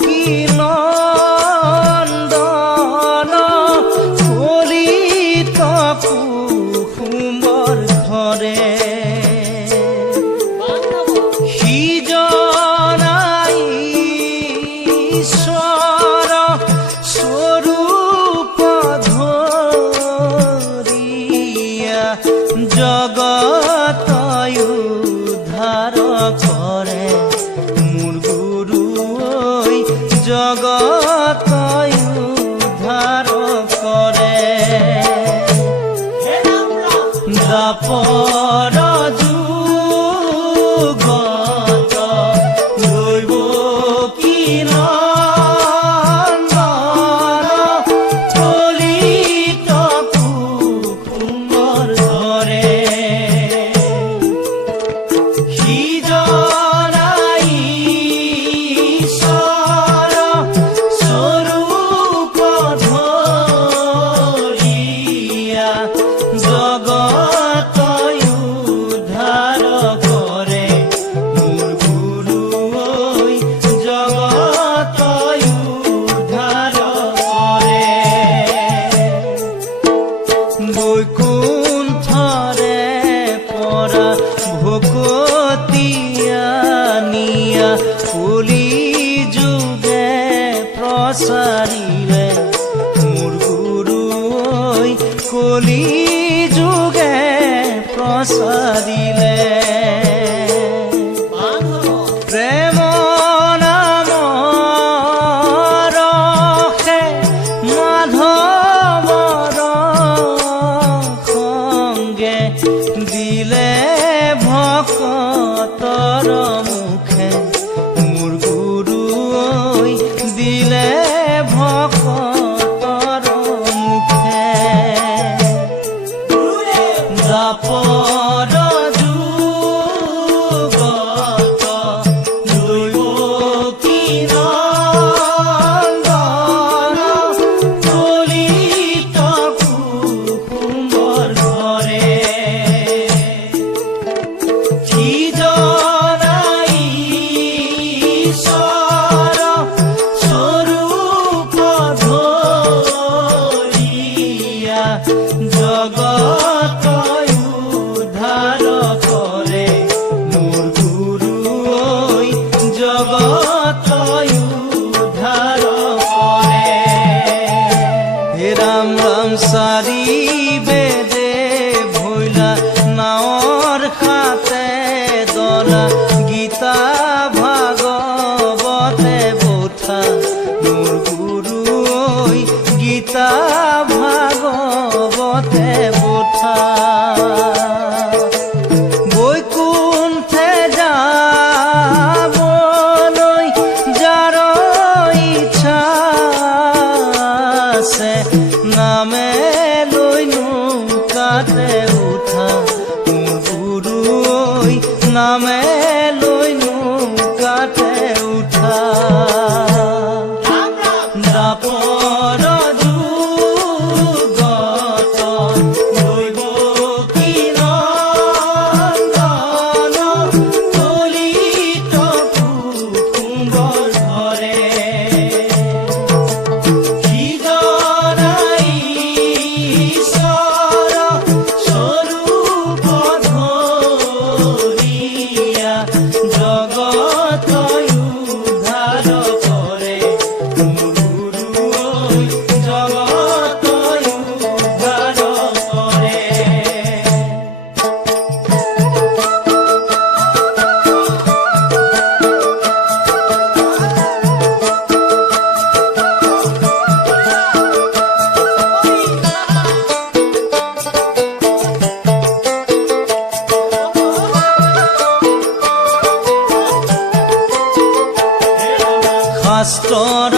কি নন্দন কলিত কুসুমৰ ঘৰে সিজনাই ঈশ্বৰ স্বৰূপ ধৰিয়া জগত উদ্ধাৰ কৰে মোৰ গুৰুই জগত উদ্ধাৰ কৰে দাপৰ যুগত দৈব কি নন্দন কলিত কুসুমৰ ঘৰে সিজনাই ঈশ্বৰ স্বৰূপ ধৰিয়া জগত উদ্ধাৰ কৰে মোৰ গুৰুই জগত উদ্ধাৰ কৰে বৈকুণ্ঠৰে পৰা ভকতিয়া নিয়া কলি যুগে প্ৰচাৰিলে মোৰ গুৰুই কলি যুগে প্ৰচাৰিলে প্ৰেম নামৰ ৰসে মাধৱৰ সংগে দিলে ভকতৰ মুখে মোৰ গুৰুই দিলে ভকতৰ মুখে দাপৰ যুগত দৈব কি নন্দন কলিত কুসুমৰ ঘৰে সিজনাই ঈশ্বৰ স্বৰূপ ধৰিয়া জগত উদ্ধাৰ কৰে মোৰ গুৰুই জগত উদ্ধাৰ কৰে হে ৰাম ৰাম চাৰি বেদে ভৈলা নাৱৰ খাতে দলা গীতা ভাগৱতে বঠা মোৰ গুৰুই গীতা ভাগৱতে বঠা বৈকুণ্ঠে যাবলৈ যাৰ ইচ্ছা আছে নামে লৈ নৌকাতে উঠা মোৰ গুৰুই নামে লৈ নৌকাতে উঠা দাপৰ যুগত দৈব কি নন্দন কলিত কুসুমৰ ঘৰে সিজনাই ঈশ্বৰ স্বৰূপ ধৰিয়া জগত উদ্ধাৰ কৰে মোৰ গুৰুই জগত উদ্ধাৰ কৰে শাস্ত্ৰৰ